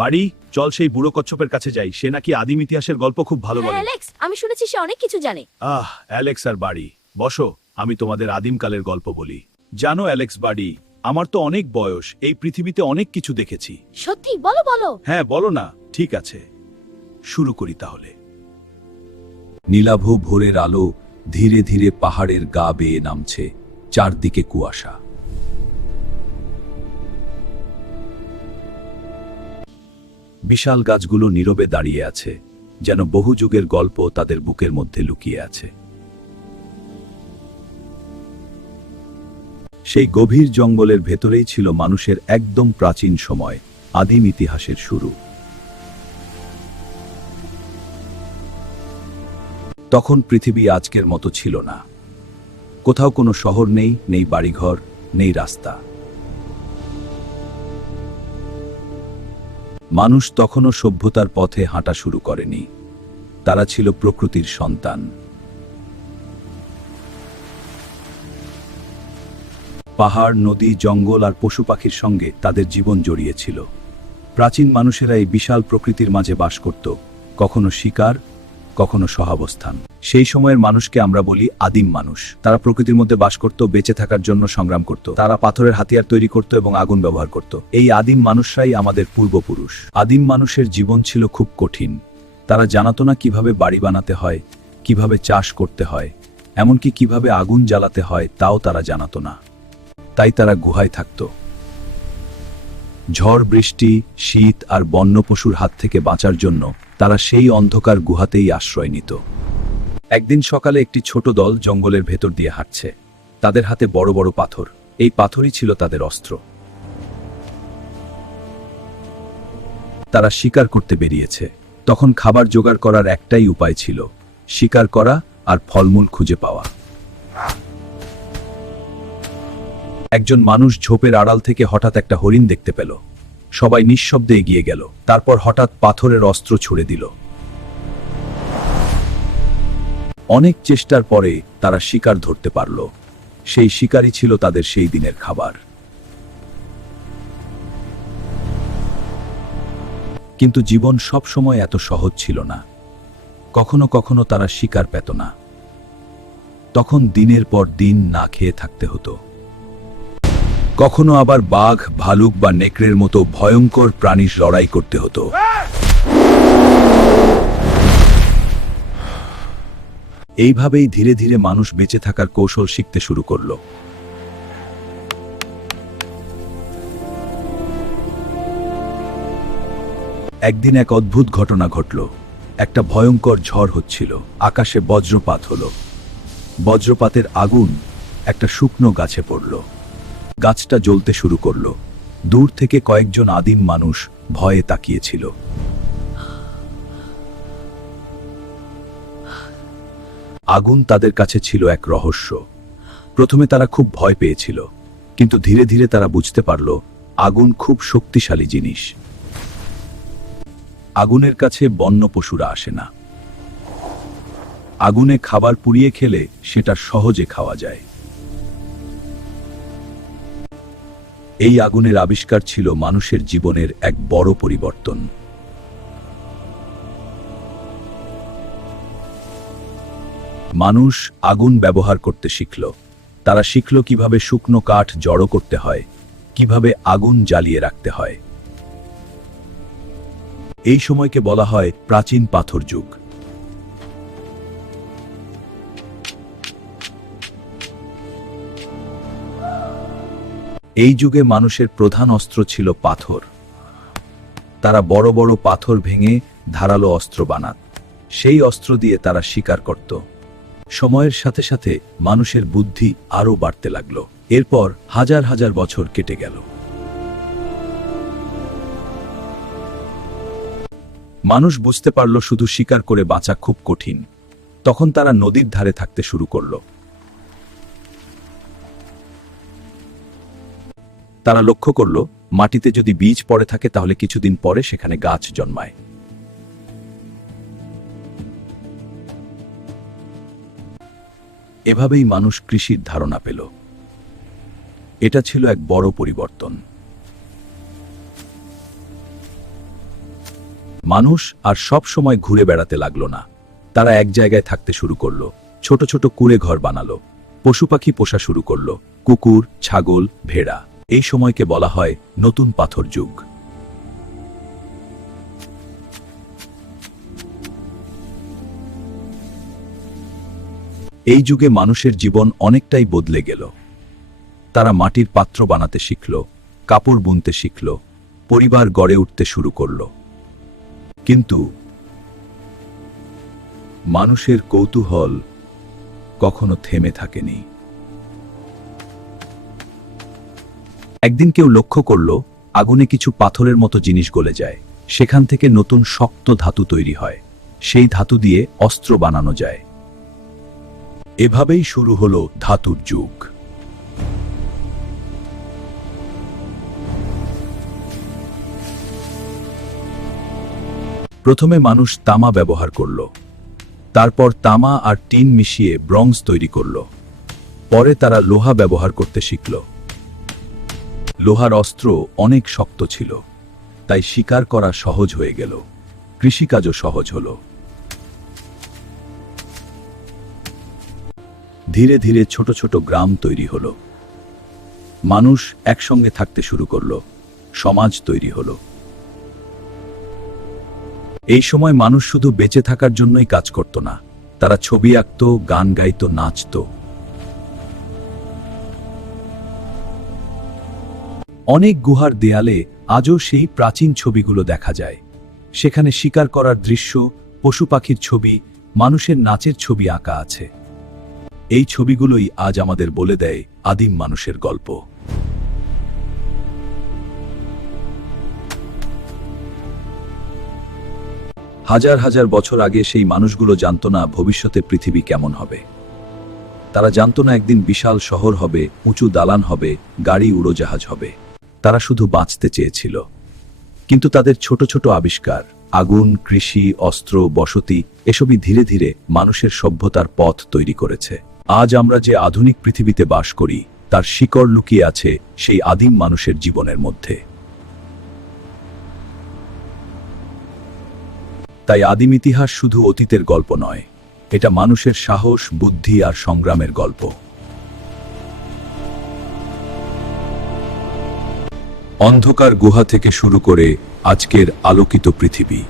বাড়ি, চল সেই বুড়ো কচ্ছপের কাছে যাই। সে নাকি আদিম ইতিহাসের গল্প খুব ভালো হ্যাঁ বলে। অ্যালেক্স, আমি শুনেছি সে অনেক কিছু জানে। অ্যালেক্স আর বাড়ি, বসো, আমি তোমাদের আদিমকালের গল্প বলি। জানো অ্যালেক্স, বাড়ি, আমার তো অনেক বয়স, এই পৃথিবীতে অনেক কিছু দেখেছি। সত্যি? বলো বলো। হ্যাঁ, বলো না। ঠিক আছে, শুরু করি তাহলে। নীলাভ ভোরের আলো ধীরে ধীরে পাহাড়ের গা বেয়ে নামছে, চারদিকে কুয়াশা। বিশাল গাছগুলো নীরবে দাঁড়িয়ে আছে, যেন বহু যুগের গল্প তাদের বুকের মধ্যে লুকিয়ে আছে। সেই গভীর জঙ্গলের ভেতরেই ছিল মানুষের একদম প্রাচীন সময়, আদিম ইতিহাসের শুরু। তখন পৃথিবী আজকের মতো ছিল না। কোথাও কোনো শহর নেই, নেই বাড়িঘর, নেই রাস্তা। মানুষ তখনও সভ্যতার পথে হাঁটা শুরু করেনি। তারা ছিল প্রকৃতির সন্তান। পাহাড়, নদী, জঙ্গল আর পশু পাখির সঙ্গে তাদের জীবন জড়িয়েছিল। প্রাচীন মানুষেরা এই বিশাল প্রকৃতির মাঝে বাস করত, কখনো শিকার, কখনো সহাবস্থান। সেই সময়ের মানুষকে আমরা বলি আদিম মানুষ। তারা প্রকৃতির মধ্যে বাস করত, বেঁচে থাকার জন্য সংগ্রাম করত। তারা পাথরের হাতিয়ার তৈরি করত এবং আগুন ব্যবহার করত। এই আদিম মানুষরাই আমাদের পূর্বপুরুষ। আদিম মানুষের জীবন ছিল খুব কঠিন। তারা জানাতো না কিভাবে বাড়ি বানাতে হয়, কিভাবে চাষ করতে হয়, এমনকি কিভাবে আগুন জ্বালাতে হয় তাও তারা জানাতো না। তাই তারা গুহায় থাকত। ঝড়, বৃষ্টি, শীত আর বন্য পশুর হাত থেকে বাঁচার জন্য তারা সেই অন্ধকার গুহাতেই আশ্রয় নিত। একদিন সকালে একটি ছোট দল জঙ্গলের ভেতর দিয়ে হাঁটছে। তাদের হাতে বড় বড় পাথর। এই পাথরই ছিল তাদের অস্ত্র। তারা শিকার করতে বেরিয়েছে। তখন খাবার জোগাড় করার একটাই উপায় ছিল, শিকার করা আর ফলমূল খুঁজে পাওয়া। একজন মানুষ ঝোপের আড়াল থেকে হঠাৎ একটা হরিণ দেখতে পেল। সবাই নিঃশব্দে এগিয়ে গেল। তারপর হঠাৎ পাথরের অস্ত্র ছুড়ে দিল। অনেক চেষ্টার পরে তারা শিকার ধরতে পারল। সেই শিকারই ছিল তাদের সেই দিনের খাবার। কিন্তু জীবন সব সময় এত সহজ ছিল না। কখনো কখনো তারা শিকার পেত না। তখন দিনের পর দিন না খেয়ে থাকতে হতো। কখনো আবার বাঘ, ভালুক বা নেকড়ের মতো ভয়ঙ্কর প্রাণীর লড়াই করতে হতো। এইভাবেই ধীরে ধীরে মানুষ বেঁচে থাকার কৌশল শিখতে শুরু করল। একদিন এক অদ্ভুত ঘটনা ঘটল। একটা ভয়ঙ্কর ঝড় হচ্ছিল। আকাশে বজ্রপাত হলো। বজ্রপাতের আগুন একটা শুকনো গাছে পড়ল। গাছটা জ্বলতে শুরু করল। দূর থেকে কয়েকজন আদিম মানুষ ভয়ে তাকিয়েছিল। আগুন তাদের কাছে ছিল এক রহস্য। প্রথমে তারা খুব ভয় পেয়েছিল, কিন্তু ধীরে ধীরে তারা বুঝতে পারল আগুন খুব শক্তিশালী জিনিস। আগুনের কাছে বন্য পশুরা আসে না। আগুনে খাবার পুড়িয়ে খেলে সেটা সহজে খাওয়া যায়। এই আগুনের আবিষ্কার ছিল মানুষের জীবনের এক বড় পরিবর্তন। মানুষ আগুন ব্যবহার করতে শিখল। তারা শিখল কিভাবে শুকনো কাঠ জড়ো করতে হয়, কিভাবে আগুন জ্বালিয়ে রাখতে হয়। এই সময়কে বলা হয় প্রাচীন পাথর যুগ। এই যুগে মানুষের প্রধান অস্ত্র ছিল পাথর। তারা বড় বড় পাথর ভেঙে ধারালো অস্ত্র বানাত। সেই অস্ত্র দিয়ে তারা শিকার করত। সময়ের সাথে সাথে মানুষের বুদ্ধি আরও বাড়তে লাগল। এরপর হাজার হাজার বছর কেটে গেল। মানুষ বুঝতে পারল শুধু শিকার করে বাঁচা খুব কঠিন। তখন তারা নদীর ধারে থাকতে শুরু করল। তারা লক্ষ্য করল মাটিতে যদি বীজ পড়ে থাকে তাহলে কিছুদিন পরে সেখানে গাছ জন্মায়। এভাবেই মানুষ কৃষির ধারণা পেল। এটা ছিল এক বড় পরিবর্তন। মানুষ আর সব সময় ঘুরে বেড়াতে লাগলো না। তারা এক জায়গায় থাকতে শুরু করলো। ছোট ছোট কুঁড়ে ঘর বানালো, পশু পাখি পোষা শুরু করলো, কুকুর, ছাগল, ভেড়া। এই সময়কে বলা হয় নতুন পাথর যুগ। এই যুগে মানুষের জীবন অনেকটাই বদলে গেল। তারা মাটির পাত্র বানাতে শিখল, কাপড় বুনতে শিখল, পরিবার গড়ে উঠতে শুরু করল। কিন্তু মানুষের কৌতূহল কখনো থেমে থাকেনি। একদিন কেউ লক্ষ্য করল আগুনে কিছু পাথরের মতো জিনিস গলে যায়, সেখান থেকে নতুন শক্ত ধাতু তৈরি হয়। সেই ধাতু দিয়ে অস্ত্র বানানো যায়। এভাবেই শুরু হলো ধাতুর যুগ। প্রথমে মানুষ তামা ব্যবহার করল, তারপর তামা আর টিন মিশিয়ে ব্রোঞ্জ তৈরি করল। পরে তারা লোহা ব্যবহার করতে শিখল। লোহার অস্ত্র অনেক শক্ত ছিল, তাই শিকার করা সহজ হয়ে গেল, কৃষিকাজও সহজ হলো। ধীরে ধীরে ছোট ছোট গ্রাম তৈরি হলো। মানুষ একসঙ্গে থাকতে শুরু করলো, সমাজ তৈরি হলো। এই সময় মানুষ শুধু বেঁচে থাকার জন্যই কাজ করত না, তারা ছবি আঁকতো, গান গাইতো, নাচতো। অনেক গুহার দেয়ালে আজও সেই প্রাচীন ছবিগুলো দেখা যায়। সেখানে শিকার করার দৃশ্য, পশু পাখির ছবি, মানুষের নাচের ছবি আঁকা আছে। এই ছবিগুলোই আজ আমাদের বলে দেয় আদিম মানুষের গল্প। হাজার হাজার বছর আগে সেই মানুষগুলো জানতো না ভবিষ্যতে পৃথিবী কেমন হবে। তারা জানতো না একদিন বিশাল শহর হবে, উঁচু দালান হবে, গাড়ি উড়োজাহাজ হবে। তারা শুধু বাঁচতে চেয়েছিল। কিন্তু তাদের ছোট ছোট আবিষ্কার, আগুন, কৃষি, অস্ত্র, বসতি, এসবই ধীরে ধীরে মানুষের সভ্যতার পথ তৈরি করেছে। আজ আমরা যে আধুনিক পৃথিবীতে বাস করি, তার শিকড় লুকিয়ে আছে সেই আদিম মানুষের জীবনের মধ্যে। তাই আদিম ইতিহাস শুধু অতীতের গল্প নয়, এটা মানুষের সাহস, বুদ্ধি আর সংগ্রামের গল্প। অন্ধকার গুহা থেকে শুরু করে আজকের আলোকিত পৃথিবী,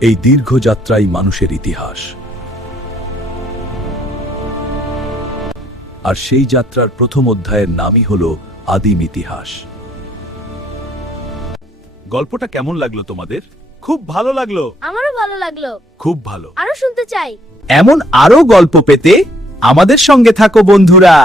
এই দীর্ঘ যাত্রাই মানুষের ইতিহাস। আর সেই যাত্রার প্রথম অধ্যায়ের নামই হলো আদিম ইতিহাস। গল্পটা কেমন লাগলো তোমাদের? খুব ভালো লাগলো। আমারও ভালো লাগলো। খুব ভালো। আরো শুনতে চাই। এমন আরো গল্প পেতে আমাদের সঙ্গে থাকো বন্ধুরা।